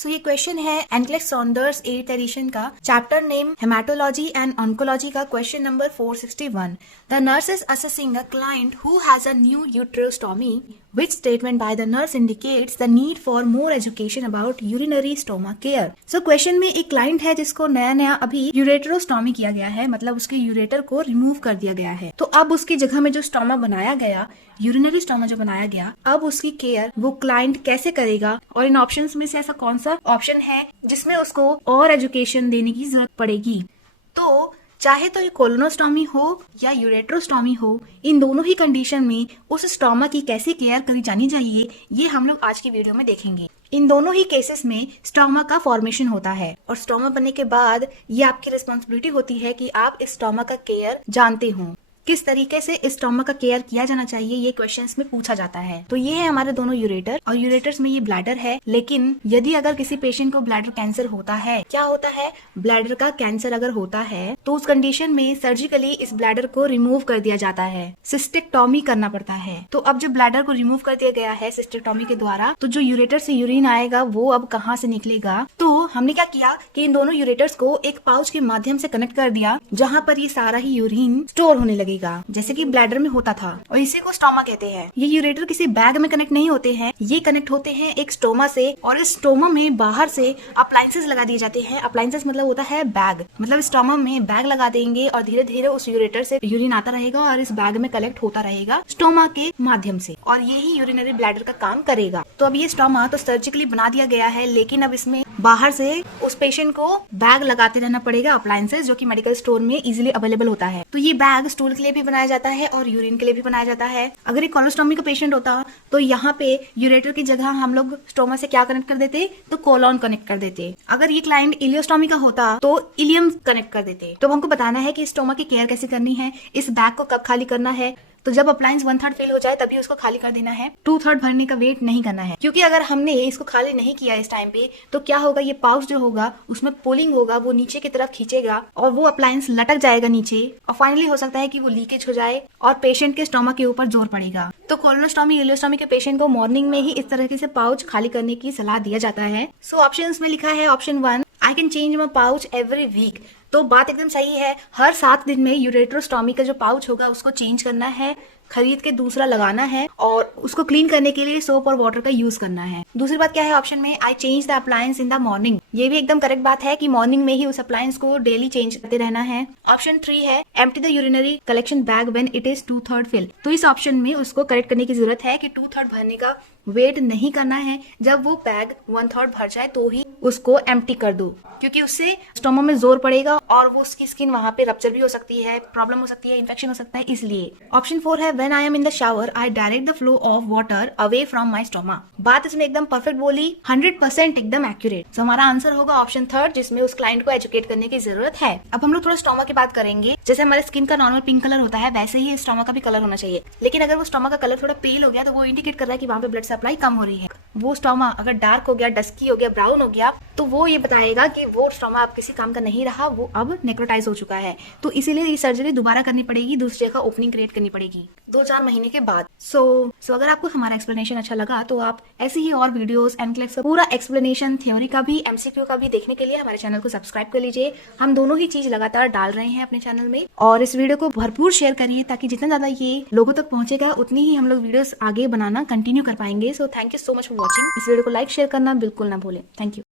सो ये क्वेश्चन है NCLEX Saunders 8th edition का, chapter name haematology and oncology का, question number 461। The nurse is assessing a client who has a new ureterostomy, which statement by the nurse indicates the need for more education about urinary stoma care। So question में एक client है जिसको नया नया अभी यूरेटरोस्टोमी किया गया है, मतलब उसके यूरेटर को रिमूव कर दिया गया है। तो अब उसकी जगह में जो स्टोमा बनाया गया, यूरिनरी स्टोमा जो बनाया गया, अब उसकी केयर वो क्लाइंट कैसे करेगा, और इन ऑप्शंस में से ऐसा कौन सा ऑप्शन है जिसमें उसको और एजुकेशन देने की जरूरत पड़ेगी। तो चाहे तो ये कोलोनोस्टोमी हो या यूरेट्रोस्टोमी हो, इन दोनों ही कंडीशन में उस स्टोमा की कैसे केयर करी जानी चाहिए, ये हम लोग आज की वीडियो में देखेंगे। इन दोनों ही केसेस में स्टोमा का फॉर्मेशन होता है और स्टोमा बनने के बाद ये आपकी रिस्पॉन्सिबिलिटी होती है कि आप इस स्टोमा का केयर जानते हो। किस तरीके से इस स्टोमा का केयर किया जाना चाहिए, ये क्वेश्चंस में पूछा जाता है। तो ये है हमारे दोनों यूरेटर, और यूरेटर्स में ये ब्लैडर है। लेकिन यदि अगर किसी पेशेंट को ब्लैडर कैंसर होता है, क्या होता है, ब्लैडर का कैंसर अगर होता है तो उस कंडीशन में सर्जिकली इस ब्लैडर को रिमूव कर दिया जाता है, सिस्टेक्टोमी करना पड़ता है। तो अब जब ब्लैडर को रिमूव कर दिया गया है सिस्टेक्टोमी के द्वारा, तो जो यूरेटर से यूरिन आएगा वो अब कहाँ से निकलेगा। तो हमने क्या किया कि इन दोनों यूरेटर्स को एक पाउच के माध्यम से कनेक्ट कर दिया, जहाँ पर ये सारा ही यूरिन स्टोर होने लगेगा, जैसे कि ब्लैडर में होता था, और इसी को स्टोमा कहते हैं। ये यूरेटर किसी बैग में कनेक्ट नहीं होते हैं, ये कनेक्ट होते हैं एक स्टोमा से, और इस स्टोमा में बाहर से अप्लायंसेस लगा दिए जाते हैं। अप्लायंसेस मतलब होता है बैग, मतलब स्टोमा में बैग लगा देंगे और धीरे धीरे उस यूरेटर से यूरिन आता रहेगा और इस बैग में कलेक्ट होता रहेगा स्टोमा के माध्यम से, और यही यूरिनरी ब्लैडर का काम करेगा। तो अब ये स्टोमा तो सर्जिकली बना दिया गया है, लेकिन अब इसमें बाहर से उस पेशेंट को बैग लगाते रहना पड़ेगा, अप्लायंसेस जो कि मेडिकल स्टोर में इजीली अवेलेबल होता है। तो ये बैग स्टूल के लिए भी बनाया जाता है और यूरिन के लिए भी बनाया जाता है। अगर एक कोलोस्टोमी का पेशेंट होता तो यहाँ पे यूरेटर की जगह हम लोग स्टोमा से क्या कनेक्ट कर देते, तो कोलोन कनेक्ट कर देते। अगर ये क्लाइंट इलियोस्टोमी का होता तो इलियम कनेक्ट कर देते। तो हमको बताना है कि स्टोमा की केयर कैसे करनी है, इस बैग को कब खाली करना है। तो जब अप्लायंस 1/3 फेल हो जाए तभी उसको खाली कर देना है, 2/3 भरने का वेट नहीं करना है। क्योंकि अगर हमने इसको खाली नहीं किया इस टाइम पे, तो क्या होगा, ये पाउच जो होगा उसमें पुलिंग होगा, वो नीचे की तरफ खींचेगा और वो अप्लायंस लटक जाएगा नीचे, और फाइनली हो सकता है कि वो लीकेज हो जाए और पेशेंट के स्टोमा के ऊपर जोर पड़ेगा। तो कोलोनोस्टोमी, इलियोस्टोमी के पेशेंट को मॉर्निंग में ही इस तरह से पाउच खाली करने की सलाह दिया जाता है। सो ऑप्शंस में लिखा है option 1, I can change my pouch every week. तो बात एकदम सही है, हर 7 दिन में यूरेट्रोस्टोमी का जो पाउच होगा उसको चेंज करना है, खरीद के दूसरा लगाना है, और उसको क्लीन करने के लिए सोप और वाटर का यूज करना है। दूसरी बात क्या है ऑप्शन में, I change the appliance in the morning. ये भी एकदम करेक्ट बात है कि मॉर्निंग में ही उस अप्लायंस को डेली चेंज करते रहना है। ऑप्शन 3 है, empty the urinary collection bag when it is 2/3 fill. तो इस ऑप्शन में उसको करेक्ट करने की जरूरत है कि 2/3 भरने का वेट नहीं करना है, जब वो बैग 1/3 भर जाए तो ही उसको एम्प्टी कर दो, क्योंकि उससे स्टोमा में जोर पड़ेगा और वो उसकी स्किन वहां पे रप्चर भी हो सकती है, प्रॉब्लम हो सकती है, इन्फेक्शन हो सकता है, इसलिए। ऑप्शन 4 है, when I am in the shower I direct the flow of water away from my stoma. बात इसमें एकदम परफेक्ट बोली, 100% एकदम एक्यूरेट। तो हमारा आंसर होगा ऑप्शन 3, जिसमें उस क्लाइंट को एजुकेट करने की जरूरत है। अब हम लोग थोड़ा स्टोमा की बात करेंगे। जैसे हमारे स्किन का नॉर्मल पिंक कलर होता है, वैसे ही स्टोमा का भी कलर होना चाहिए। लेकिन अगर वो स्टोमा का कलर थोड़ा पेल हो गया तो वो इंडिकेट कर रहा है कि वहां पे ब्लड सप्लाई कम हो रही है। वो स्टोमा अगर डार्क हो गया, डस्की हो गया, ब्राउन हो गया, तो वो ये बताएगा कि वो स्टोमा अब किसी काम का नहीं रहा, वो अब नेक्रोटाइज हो चुका है। तो इसीलिए ये सर्जरी दोबारा करनी पड़ेगी, दूसरी जगह ओपनिंग क्रिएट करनी पड़ेगी 2-4 महीने के बाद। सो अगर आपको हमारा एक्सप्लेनेशन अच्छा लगा तो आप ऐसी ही और वीडियोस एनक्लेस का पूरा एक्सप्लेनेशन, थ्योरी का भी, एमसीक्यू का भी देखने के लिए हमारे चैनल को सब्सक्राइब कर लीजिए। हम दोनों ही चीज लगातार डाल रहे हैं अपने चैनल में, और इस वीडियो को भरपूर शेयर करिए ताकि जितना ज्यादा ये लोगों तक पहुंचेगा उतनी ही हम लोग वीडियोस आगे बनाना कंटिन्यू कर पाएंगे। So thank you so much for watching. इस वीडियो को लाइक शेयर करना बिल्कुल ना भूलें। Thank you.